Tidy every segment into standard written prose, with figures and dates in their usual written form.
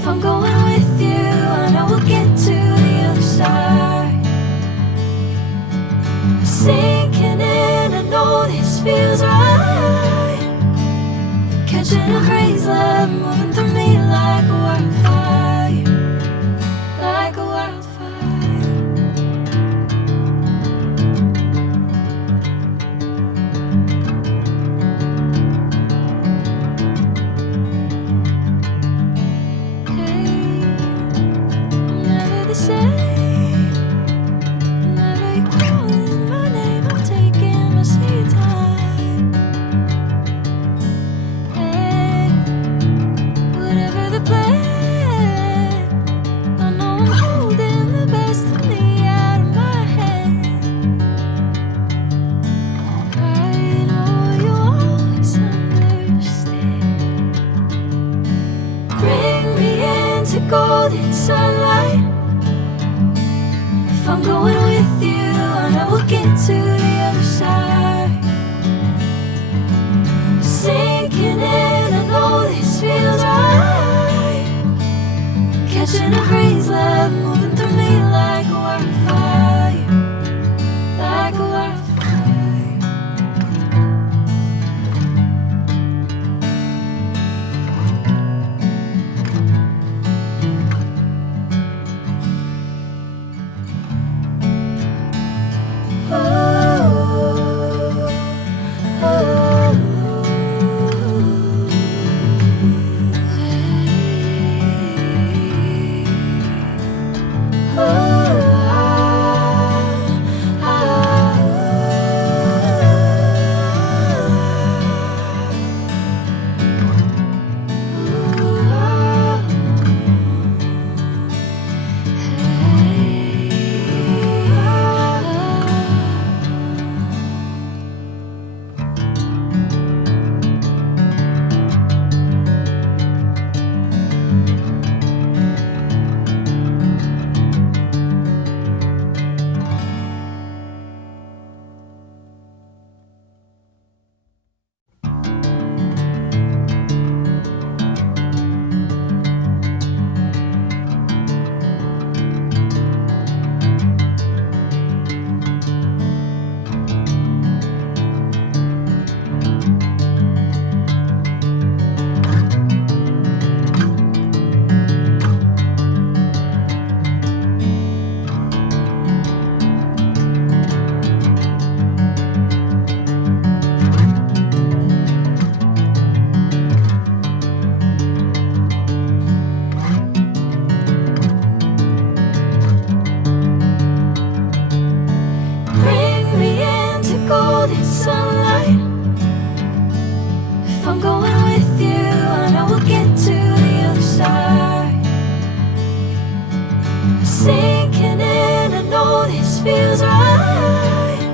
If I'm going with you, I know we'll get to the other side. Sinking in, I know this feels right. Catching a breeze, love moving through me like a wildfire, like a wildfire. Hey, I'm never the same. Whenever you're calling my name, I'm taking my sweet time. Hey, whatever the plan, I know I'm holding the best of me out of my hand. I know you always understand. Bring me into golden sunlight. If I'm going with you, I know we'll get to the other side. Sinking in, I know this feels right. Catching a breeze, love moving through me like a wildfire, like a wildfire. Bring me into golden sunlight. If I'm going with you, I know we'll get to the other side. Sinking in, I know this feels right.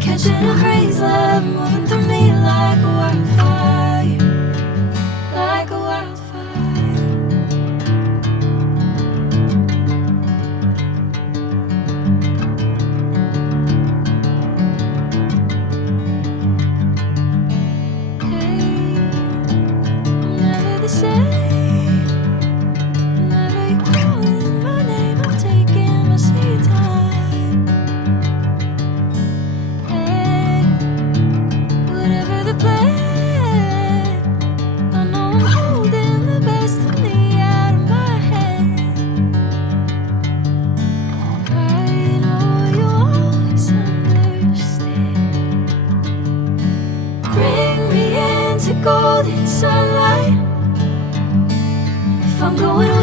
Catching a breeze, love moving through me like a wildfire, like a wildfire. Hey, I'm never the same. Whenever you're calling my name, I'm taking my sweet time. Hey, whatever the plan, I know I'm holding the best of me out of my hand. I know you always understand. Bring me into golden sunlight. If I'm going